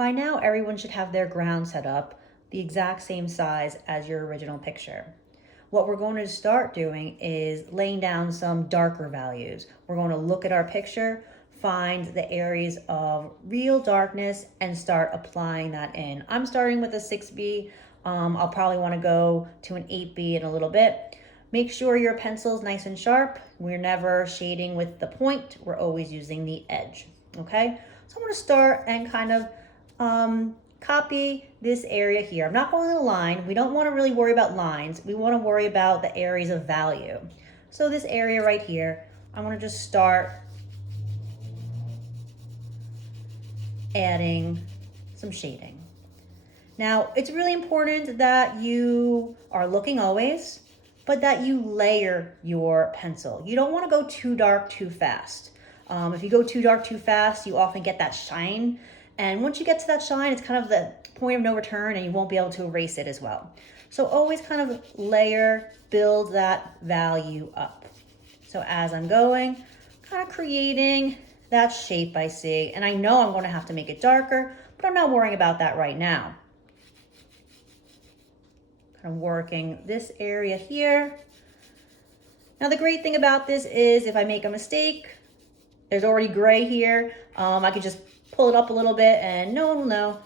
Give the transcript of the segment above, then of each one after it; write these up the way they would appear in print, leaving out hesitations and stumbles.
By now, everyone should have their ground set up the exact same size as your original picture. What we're going to start doing is laying down some darker values. We're going to look at our picture, find the areas of real darkness, and start applying that in. I'm starting with a 6B. I'll probably want to go to an 8B in a little bit. Make sure your pencil is nice and sharp. We're never shading with the point. We're always using the edge, okay? So I'm going to start and kind of copy this area here. I'm not going to line. We don't want to really worry about lines. We want to worry about the areas of value. So this area right here, I want to just start adding some shading. Now, it's really important that you are looking always, but that you layer your pencil. You don't want to go too dark too fast. If you go too dark too fast, you often get that shine. And once you get to that shine, it's kind of the point of no return and you won't be able to erase it as well. So always kind of layer, build that value up. So as I'm going, kind of creating that shape I see. And I know I'm going to have to make it darker, but I'm not worrying about that right now. Kind of working this area here. Now the great thing about this is if I make a mistake, there's already gray here. I could just pull it up a little bit and no one will know.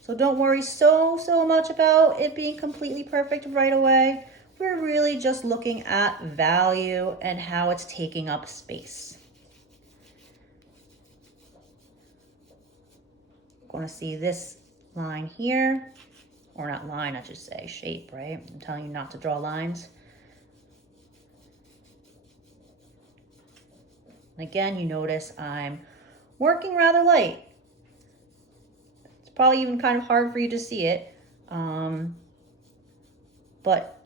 So don't worry so much about it being completely perfect right away. We're really just looking at value and how it's taking up space. Going to see this line here, or not line, I should say, shape, right? I'm telling you not to draw lines. Again, you notice I'm working rather light. It's probably even kind of hard for you to see it, but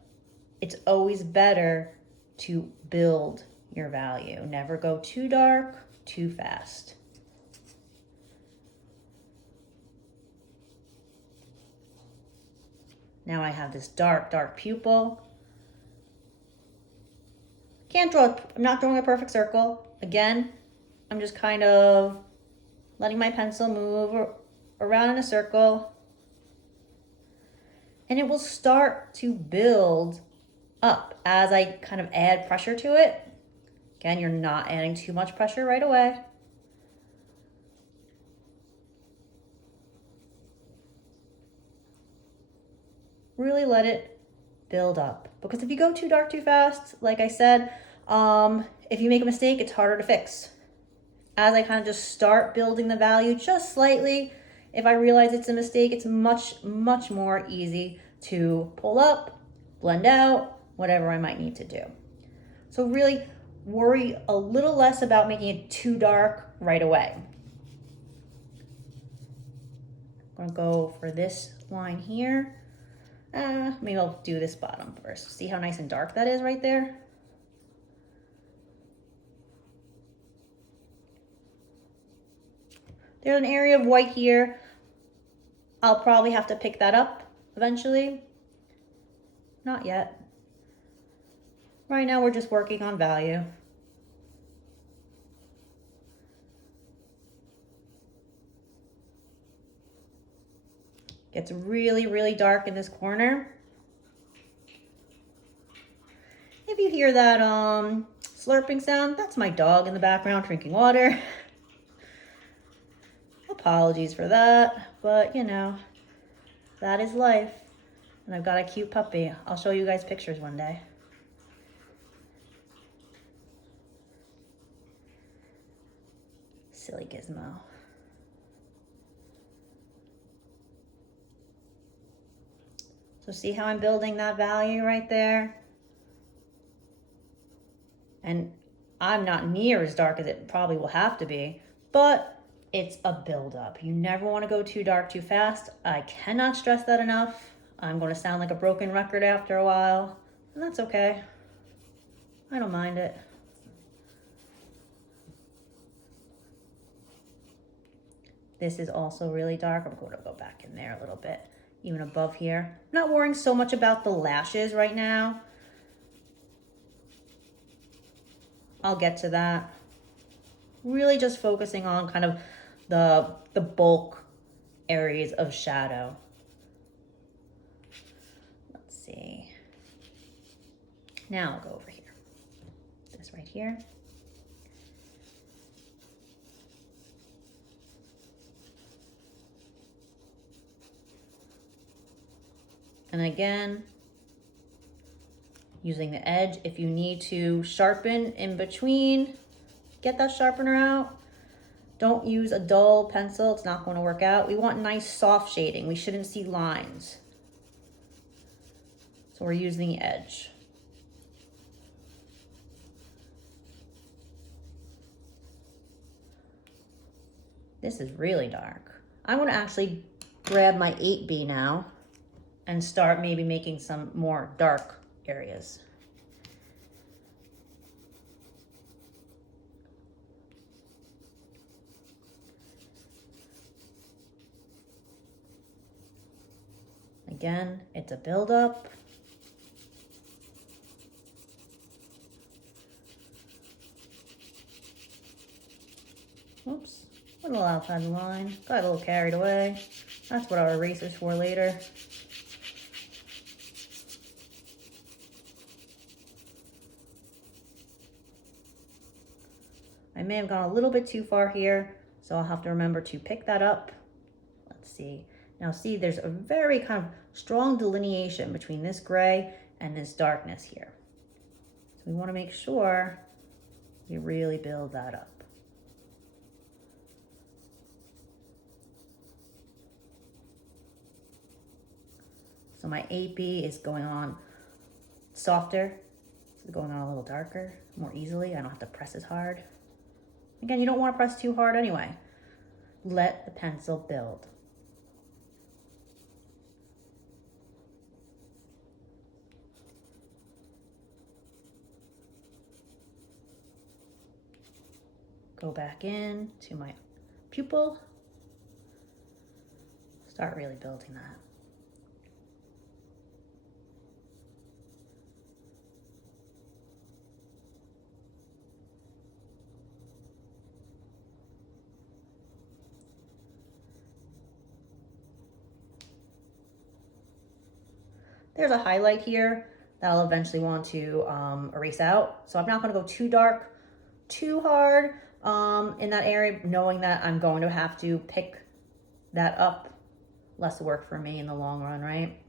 it's always better to build your value. Never go too dark, too fast. Now I have this dark pupil. I'm not drawing a perfect circle. Again, I'm just kind of letting my pencil move around in a circle. And it will start to build up as I kind of add pressure to it. Again, you're not adding too much pressure right away. Really let it build up. Because if you go too dark too fast, like I said, if you make a mistake, it's harder to fix. As I kind of just start building the value just slightly, if I realize it's a mistake, it's much more easy to pull up, blend out, whatever I might need to do. So really worry a little less about making it too dark right away. I'm gonna go for this line here. Maybe I'll do this bottom first. See how nice and dark that is right there? There's an area of white here. I'll probably have to pick that up eventually. Not yet. Right now we're just working on value. Gets really dark in this corner. If you hear that slurping sound, that's my dog in the background drinking water. Apologies for that, but you know, that is life. And I've got a cute puppy. I'll show you guys pictures one day. Silly Gizmo. So see how I'm building that value right there? And I'm not near as dark as it probably will have to be, but it's a buildup. You never want to go too dark too fast. I cannot stress that enough. I'm going to sound like a broken record after a while, and that's okay. I don't mind it. This is also really dark. I'm going to go back in there a little bit, even above here. I'm not worrying so much about the lashes right now. I'll get to that. Really just focusing on kind of the bulk areas of shadow. Let's see. Now I'll go over here. This right here. And again, using the edge, if you need to sharpen in between, get that sharpener out. Don't use a dull pencil, it's not going to work out. We want nice soft shading. We shouldn't see lines. So we're using the edge. This is really dark. I'm going to actually grab my 8B now and start maybe making some more dark areas. Again, it's a buildup. Oops, a little outside the line. Got a little carried away. That's what our eraser's for later. I may have gone a little bit too far here, so I'll have to remember to pick that up. Let's see. Now see, there's a very kind of strong delineation between this gray and this darkness here. So we want to make sure we really build that up. So my 8B is going on softer. It's going on a little darker, more easily. I don't have to press as hard. Again, you don't want to press too hard anyway. Let the pencil build. Go back in to my pupil. Start really building that. There's a highlight here that I'll eventually want to erase out. So I'm not going to go too dark, too hard in that area, knowing that I'm going to have to pick that up. Less work for me in the long run, right?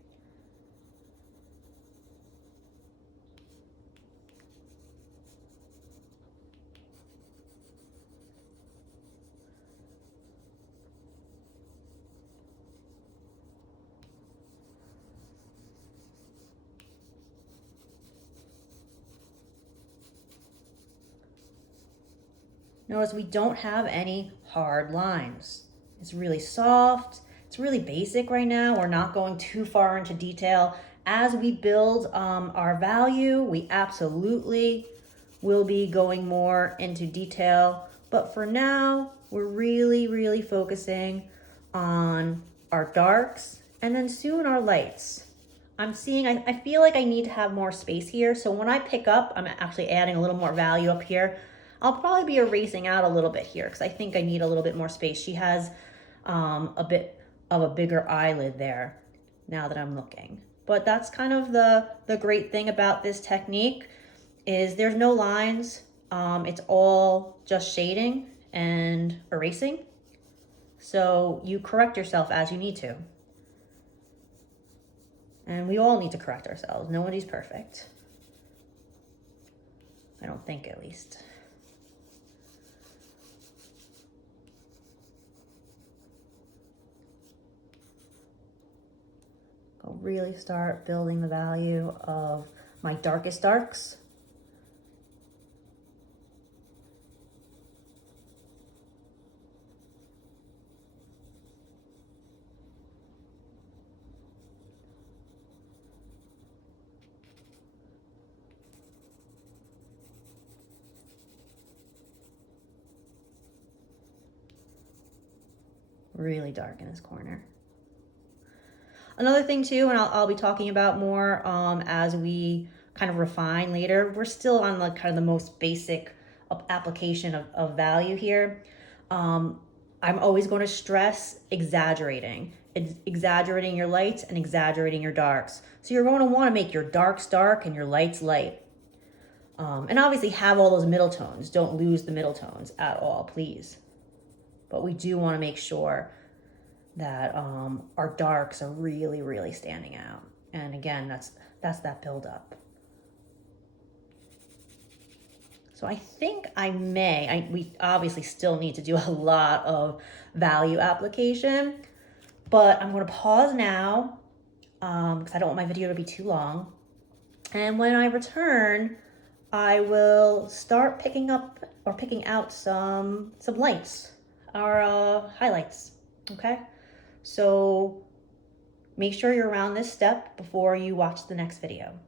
Notice we don't have any hard lines. It's really soft. It's really basic right now. We're not going too far into detail. As we build our value, we absolutely will be going more into detail. But for now, we're really focusing on our darks and then soon our lights. I'm seeing, I feel like I need to have more space here. So when I pick up, I'm actually adding a little more value up here. I'll probably be erasing out a little bit here because I think I need a little bit more space. She has a bit of a bigger eyelid there now that I'm looking. But that's kind of the great thing about this technique is there's no lines. It's all just shading and erasing. So you correct yourself as you need to. And we all need to correct ourselves. Nobody's perfect. I don't think, at least. I'll really start building the value of my darkest darks. Really dark in this corner. Another thing too, and I'll be talking about more as we kind of refine later, we're still on the kind of the most basic application of value here. I'm always going to stress exaggerating. It's exaggerating your lights and exaggerating your darks. So you're going to want to make your darks dark and your lights light. And obviously have all those middle tones. Don't lose the middle tones at all, please. But we do want to make sure that our darks are really, really standing out. And again, that's that buildup. So I think we obviously still need to do a lot of value application, but I'm going to pause now because I don't want my video to be too long. And when I return, I will start picking out some lights or highlights. Okay, so make sure you're around this step before you watch the next video.